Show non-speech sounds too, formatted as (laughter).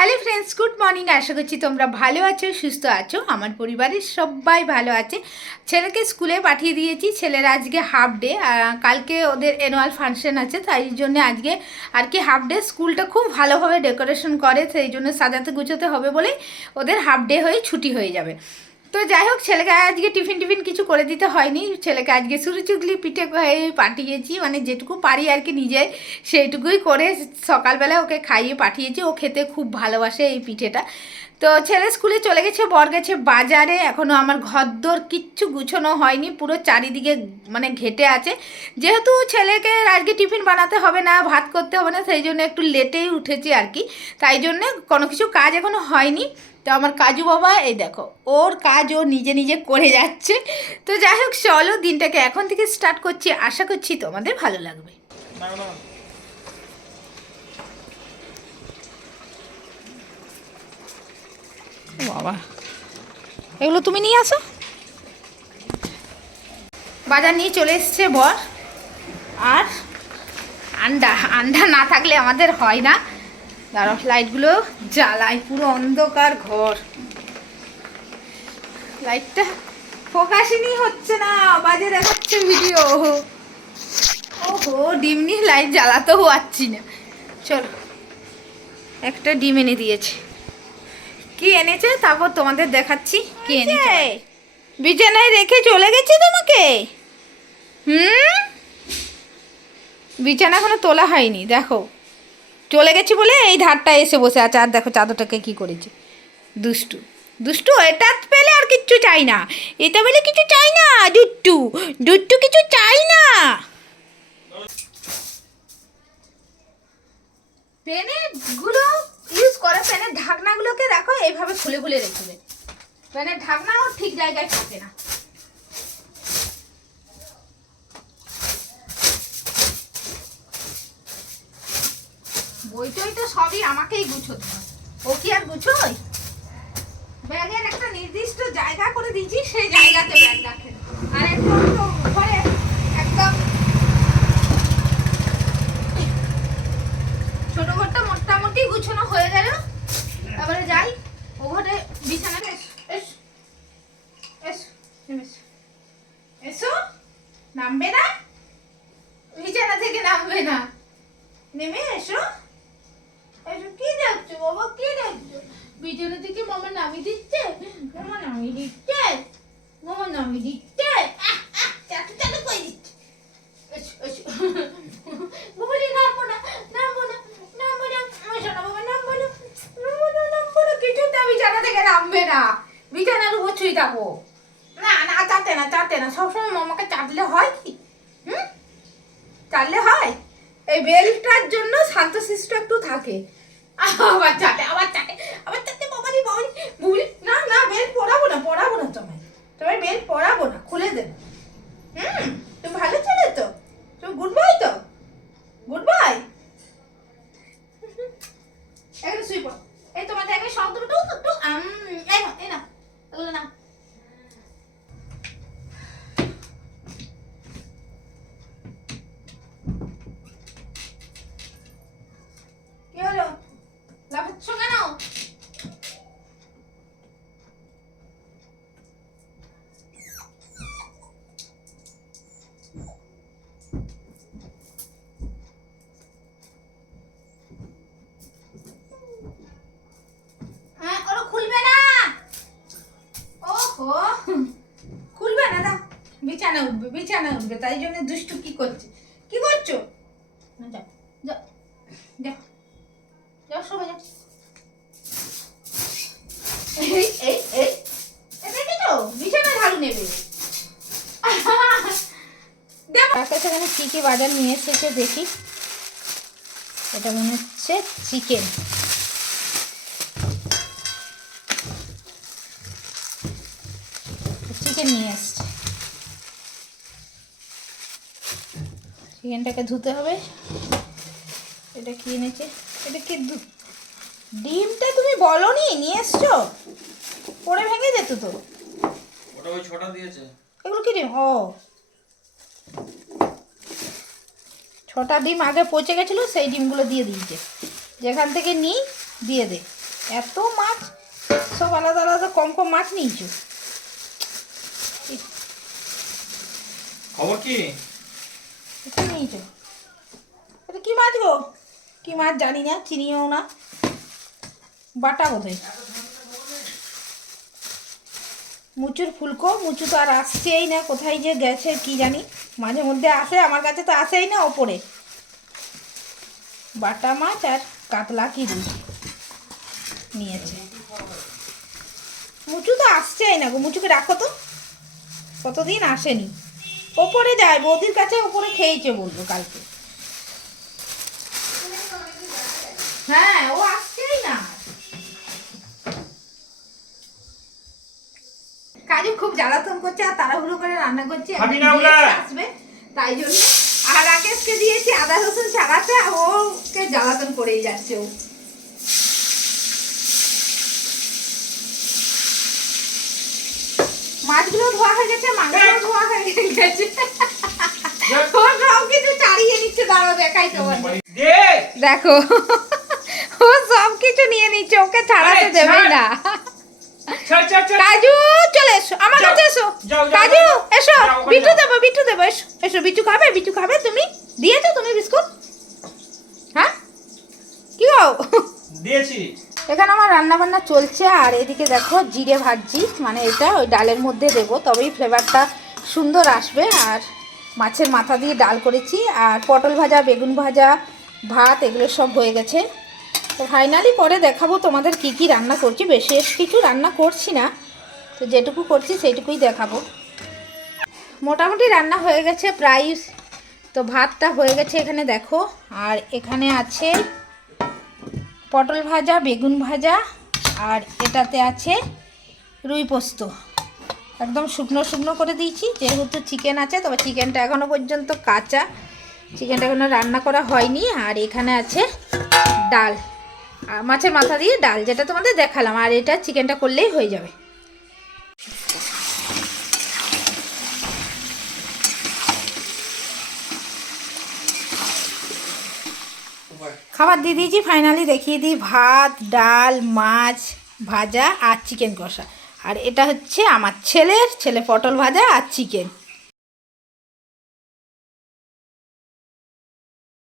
Hello friends good morning আশা করছি তোমরা ভালো আছো, সুস্থ আছো, আমার পরিবারের সবাই ভালো আছে। ছেলেকে স্কুলে পাঠিয়ে দিয়েছি, ছেলের আজকে হাফ ডে কালকে ওদের অ্যানুয়াল ফাংশন আছে, তাই জন্য আজকে আর কি হাফ ডে স্কুলটা খুব ভালোভাবে ডেকোরেশন করে, সেই জন্য সাজাতে গুছোতে হবে বলেই ওদের হাফ ডে হয়ে ছুটি হয়ে যাবে। তো যাই হোক, ছেলেকে আজকে টিফিন টিফিন কিছু করে দিতে হয়নি। ছেলেকে আজকে সুরি চুগলি পিঠে পাঠিয়েছি মানে যেটুকু পারি আর কি নিজে সেইটুকুই করে সকালবেলা ওকে খাইয়ে পাঠিয়েছি। ও খেতে খুব ভালোবাসে এই পিঠেটা। তো ছেলে স্কুলে চলে গেছে, বর গেছে বাজারে। এখনও আমার ঘরদোর কিচ্ছু গুছানো হয়নি, পুরো চারিদিকে মানে ঘেটে আছে। যেহেতু ছেলেকে আজকে টিফিন বানাতে হবে না, ভাত করতে হবে না, সেই জন্য একটু লেটেই উঠেছি আর কি। তাই জন্য কোনো কিছু কাজ এখনও হয়নি। তো আমার কাজু বাবা এই দেখো ওর কাজ ও নিজে নিজে করে যাচ্ছে। তো যাই হোক চলো দিনটাকে এখন থেকে স্টার্ট করছি। আশা করছি তোমাদের ভালো লাগবে। বাবা। এগুলো তুমি নিয়ে আসো। বাজার নিয়ে চলে এসছে বর। আর আন্ডা আন্ডা না থাকলে আমাদের হয় না। দাঁড়ো লাইটগুলো জ্বালাই পুরো অন্ধকার ঘর। লাইটটা ফোকাসিনি হচ্ছে না বাজে দেখাচ্ছে ভিডিও ওহো ডিম নিয়ে লাইট জ্বালাতেও পারছি না। চলো একটা ডিম এনে দিয়েছে। কি এনেছে? তারপর তোমাদের দেখাচ্ছি কি এনেছে। বিছানায় রেখে চলে গেছে তোমাকে? হুম? বিছানা এখনও তোলা হয়নি দেখো। চলে গেছি বলে এই ধারটা এসে বসে আছে। আর দেখো চাদরটাকে কি করেছে। দুষ্টু। দুষ্টু, এটা পেলে আর কিচ্ছু চাই না। এটা পেলে কিছু চাই না দুট্টু দুট্টু কিছু চাই না। পেনেরগুলো ইউজ করে, পেনের ঢাকনাগুলোকে দেখো এইভাবে খুলে খুলে রেখে দেয় পেনের ঢাকনাও ঠিক জায়গায় থাকে না। বই টই তো সবই আমাকেই গুছোতে হয়। ও কি আর গুছোই ব্যাগের একটা নির্দিষ্ট জায়গা করে দিয়েছি, সেই জায়গাতে ব্যাগ রাখে। আর একটু একটু ঘরে একদম ছোট ঘরটা মোটামুটি গুছানো হয়ে গেল। তারপরে যাই, ও ঘরে বিছানা এসো, নামবে না? বিছানা থেকে নামবে না। নেমে এসো। এসো কি দেখছ বাবা? কি দেখছ? বিছানা থেকে মামা নামিয়ে দিচ্ছে? মামা নামিয়ে দিচ্ছে? মামা নামিয়ে দিচ্ছে? চাটু চাটু করে দিচ্ছে? বলি নামবো না নামবো না নামবো না। আমার সোনা বাবা নামবো না নামবো না নামবো না। কিছুতে বিছানা থেকে নামবে না। বিছানার উপর ছুঁই থাকো। না না চাটে না চাটে না। সবসময় মামাকে চাটলে হয় কি? হুম? চাটলে হয়? এই বেলটার জন্য শান্তশিষ্ট একটু থাকে। আবার চাটে আবার চাটে আবার চাটে বাবারি বাবা বুবলি না না, বেল পড়াবো না পড়াবো না তোমায়। তোমায় বেল পড়াবো না, খুলে দেবে। হুম? বিছানা উঠবে বিছানা উঠবে, তাই জন্য দুষ্টু কি করছে? কি করছ? যাও যাও কী কী বাজার নিয়ে এসেছে, দেখি। এটা মনে হচ্ছে চিকেন। চিকেন নিয়ে এসছে। চিকেনটাকে ধুতে হবে। এটা কি এনেছে? এটা কি দু- ডিমটা তুমি বলনি নিয়ে এসছো? পরে ভেঙে যেত তো। ওটা ওই ছটা দিয়েছে। এগুলো কি ডিম? ও। ছটা ডিম আগে পচে গেছিল সেই ডিমগুলো দিয়ে দিয়েছে। যেখান থেকে নিই দিয়ে দে। এত মাছ সব আলাদা আলাদা কম কম মাছ নিয়েছো। খবর কি? নিয়েছো? এটা কি মাছ গো? কি মাছ জানি না, চিনিও না। বাটা বোধহয়। মুচুর ফুলকো, মুচু তো আর আসছেই না, কোথায় যে গেছে কি জানি। মাঝে মধ্যে আসে, আমার কাছে তো আসেই না ওপরে। বাটা মাছ আর কাতলা কি নিয়েছে। মুচু তো আসছেই না গো, মুচুকে রাখো তো। কতদিন আসেনি? ওপরে যায় বৌদির কাছে ওপরে খেয়েছে বলব কালকে। হ্যাঁ ও আসছেই না। কাজু খুব জ্বালাতন করছে আর তাড়াহুড়ো করে রান্না করছে আসবে। তাই জন্য আর রাকেশকে দিয়েছি আদা রসুন ছাড়াতে আর ওকে জ্বালাতন করেই যাচ্ছে ও। মাছগুলো ধোয়া হয়ে গেছে মাংসও ধোয়া হয়ে গেছে। ও (laughs) সব কিছু ছাড়িয়ে নিচ্ছে দাঁড়াও দেখাই তোমার। দেখো ও সব কিছু নিয়ে নিচ্ছে ওকে ছাড়াতে দেবে না। কাজু চলে এসো আমার কাছে এসো। কাজু এসো বিটু দেবো বিটু দেবো এসো এসো বিটু খাবে বিটু খাবে তুমি দিয়েছ তুমি বিস্কুট? হ্যাঁ? কি দিয়েছি। এখানে আমার রান্না বান্না চলছে, আর এদিকে দেখো জিরে ভাজছি মানে এটা ওই ডালের মধ্যে দেবো, তবেই ফ্লেভারটা সুন্দর আসবে। আর মাছের মাথা দিয়ে ডাল করেছি, আর পটল ভাজা, বেগুন ভাজা, ভাত, এগুলো সব হয়ে গেছে। তো ফাইনালি পরে দেখাবো তোমাদের কি কি রান্না করছি বেশি কিছু রান্না করছি না, তো যেটুকু করছি সেইটুকুই দেখাবো। মোটামুটি রান্না হয়ে গেছে প্রায়, তো ভাতটা হয়ে গেছে এখানে দেখো, আর এখানে আছে পটল ভাজা, বেগুন ভাজা, আর এটাতে আছে রুই পোস্ত। একদম শুকনো শুকনো করে দিয়েছি, যেহেতু চিকেন আছে, তবে চিকেনটা এখনও পর্যন্ত কাঁচা। চিকেনটা এখনও রান্না করা হয়নি, আর এখানে আছে ডাল। মাছের মাথা দিয়ে ডাল, যেটা তোমাদের দেখালাম, আর এটা চিকেনটা করলেই হয়ে যাবে। খাবার দিয়ে দিয়েছি ফাইনালি দেখিয়ে দিই, ভাত, ডাল, মাছ ভাজা আর চিকেন কষা। আর এটা হচ্ছে আমার ছেলের, ছেলে পটল ভাজা আর চিকেন